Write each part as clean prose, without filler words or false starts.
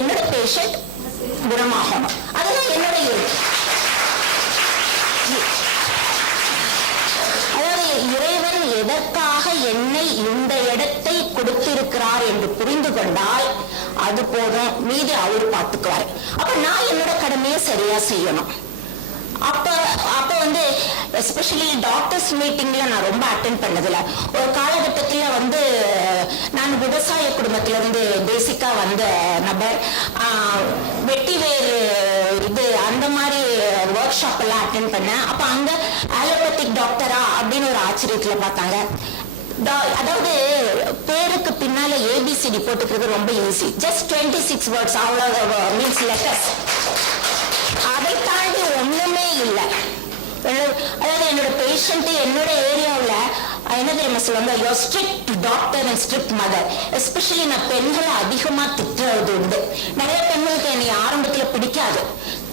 என்னோட பேஷண்ட் குணமாகணும். அதெல்லாம் என்னோட அதாவது இறைவன் எதற்காக என்னை இந்த இடத்தை கொடுத்திருக்கிறார் என்று புரிந்து கொண்டால் அது போதும், மீதி அவரு பார்த்துக்குவாரு. அப்ப நான் என்னோட கடமையை சரியா செய்யணும். அப்ப வந்து எஸ்பெஷலி டாக்டர்ஸ் மீட்டிங்ல நான் ரொம்ப அட்டென்ட் பண்ணதில்ல. ஒரு காலகட்டத்தில் நான் விவசாய குடும்பத்துல இருந்து பேசிக்கா வந்த நபர். வெட்டி வேறு இது அந்த மாதிரி ஒர்க் ஷாப் எல்லாம் அட்டென்ட் பண்ணேன். அப்ப அங்க அலோபதிக் டாக்டரா அப்படின்னு ஒரு ஆச்சரியத்துல பார்த்தாங்க. அதாவது பேருக்கு பின்னால ஏபிசிடி போட்டுக்கிறது ரொம்ப ஈஸி. ஜஸ்ட் 26 வேர்ட்ஸ், அவ்வளவு மீன்ஸ் லெட்டர்ஸ். அதை தாண்டி ஒண்ணுமே இல்லை. அதாவது என்னோட பேஷண்ட் என்னோட ஏரியாவில் என்ன தெரியுமா சொல்லுவாங்க, yo strict doctor and strict mother. Especially நான் பெண்களை அதிகமா திட்டுறது உண்டு. நிறைய பெண்களுக்கு என்னை ஆரம்பத்துல பிடிக்காது.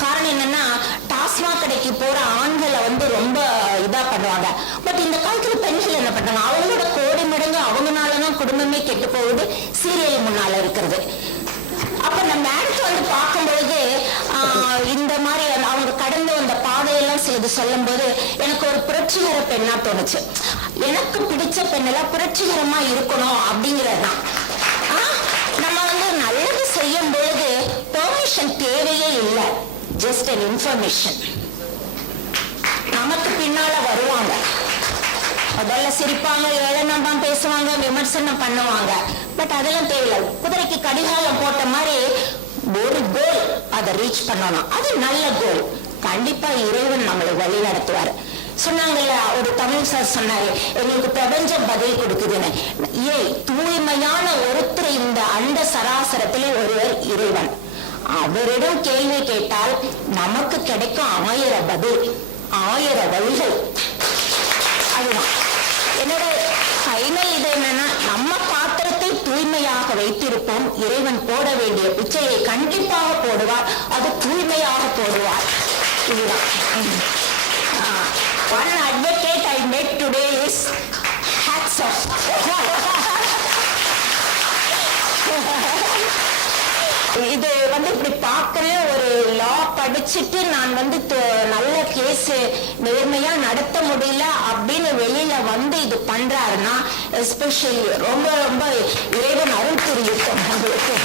காரணம் என்னன்னா, டாஸ்மாக் கடைக்கு போற ஆண்களை ரொம்ப இதா பண்ணுவாங்க. பட் இந்த காலத்துல பெண்கள் என்ன பண்றாங்க, அவங்களோட கோடி மடங்கு அவங்கனாலதான் குடும்பமே கெட்டு போகுது, சீரியல் முன்னால இருக்கிறது. அப்ப நம்ம மேடத்தை பார்க்கும் பொழுது இந்த மாதிரி அவங்க கடந்து வந்த பாதையெல்லாம் சிலது சொல்லும் போது எனக்கு ஒரு புரட்சிகர பெண்ணா தோணுச்சு. எனக்கு பிடிச்ச பெண்ணெல்லாம் புரட்சிகரமா இருக்கணும் அப்படிங்கிறதுதான். நம்ம நல்லது செய்யும் பொழுது பெர்மிஷன் தேவையே இல்லை, ஜஸ்ட் an இன்ஃபர்மேஷன். நமக்கு பின்னால வருவாங்க, முதல்ல சிரிப்பாங்க, ஏளனம் பேசுவாங்க, விமர்சனம் பண்ணுவாங்க. பட் அதெல்லாம் தேவையில்லை. குதிரைக்கு கடிகாலம் போட்ட மாதிரி ஒரு கோல் அதை ரீச் பண்ணணும். அது நல்ல கோல். கண்டிப்பா இறைவன் நம்மளை வழி நடத்துவார். சொன்னாங்கல்ல, ஒரு தமிழ் சார் சொன்னாரு, எங்களுக்கு பிரபஞ்சம் பதில் கொடுக்குதுன்னு. தூய்மையான ஒருத்தர் இந்த அண்ட சராசரத்திலே ஒருவர் இறைவன். அவரிடம் கேள்வி கேட்டால் நமக்கு கிடைக்கும் 1000 பதில், 1000 வழிகள். அதுதான் என்னோட ஃபைனல். இது என்னன்னா, நம்ம பாத்திரத்தை தூய்மையாக வைத்திருப்போம். இறைவன் போட வேண்டிய பிச்சையை கண்டிப்பாக போடுவார், அது தூய்மையாக போடுவார். இதுதான். One advocate I met today is hats off. இது இப்படி பார்க்கிறேன். ஒரு லா படிச்சுட்டு நான் நல்ல கேஸ் நேர்மையா நடத்த முடியல அப்படின்னு வெளியில இது பண்றாருன்னா, எஸ்பெஷலி ரொம்ப ரொம்ப இறைவன் அருள் புரியும் உங்களுக்கு.